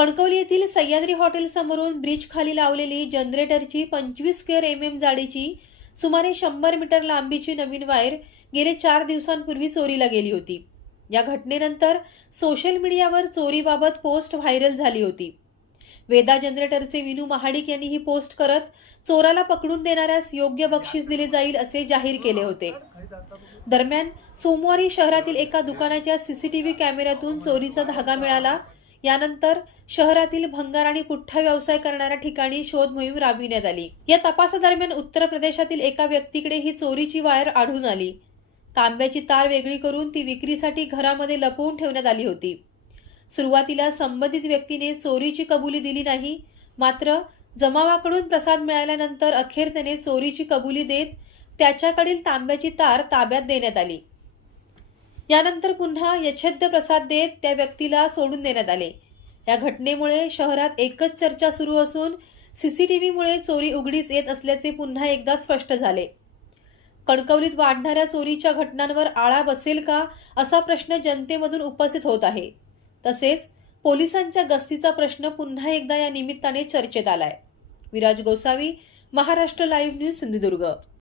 कणकवली येथील सह्याद्री हॉटेल समोरून ब्रिज खाली लावलेली जनरेटरची 25 स्क्वेअर जाडीची सुमारे 100 मीटर लांबीची नवीन वायर गेले 4 दिवसांपूर्वी चोरीला गेली होती। या घटनेनंतर सोशल मीडियावर चोरीबाबत पोस्ट व्हायरल झाली होती। वेदा जनरेटरचे विनू महाडिक यांनी ही पोस्ट करत चोराला पकडून देणाऱ्यास योग्य बक्षीस दिले जाईल असे जाहीर केले होते। दरम्यान सोमवारी शहरातील एका दुकानाच्या सीसीटीव्ही कॅमेऱ्यातून चोरीचा धागा मिळाला। यानंतर शहरातील भंगार आणि पुठ्ठा व्यवसाय करणाऱ्या ठिकाणी शोध मोहीम राबविण्यात आली। या तपासादरम्यान उत्तर प्रदेशातील एका व्यक्तीकडे ही चोरीची वायर आढळून आली। तांब्याची तार वेगळी करून ती विक्रीसाठी घरामध्ये लपवून ठेवण्यात आली होती। सुरुवातीला संबंधित व्यक्तीने चोरीची कबुली दिली नाही, मात्र जमावाकडून प्रसाद मिळाल्यानंतर अखेर त्याने चोरीची कबुली देत त्याच्याकडील तांब्याची तार ताब्यात देण्यात आली। यानंतर पुन्हा यच्छेद्य प्रसाद देत त्या व्यक्तीला सोडून देण्यात आले। या घटनेमुळे शहरात एकच चर्चा सुरू असून सीसीटीव्हीमुळे चोरी उघडीस येत असल्याचे पुन्हा एकदा स्पष्ट झाले। कणकवलीत वाढणाऱ्या चोरीच्या घटनांवर आळा बसेल का असा प्रश्न जनतेमधून उपस्थित होत आहे। तसेच पोलिसांच्या गस्तीचा प्रश्न पुन्हा एकदा या निमित्ताने चर्चेत आलाय। Viraj Gosavi, Maharashtra live news, Sindhudurg.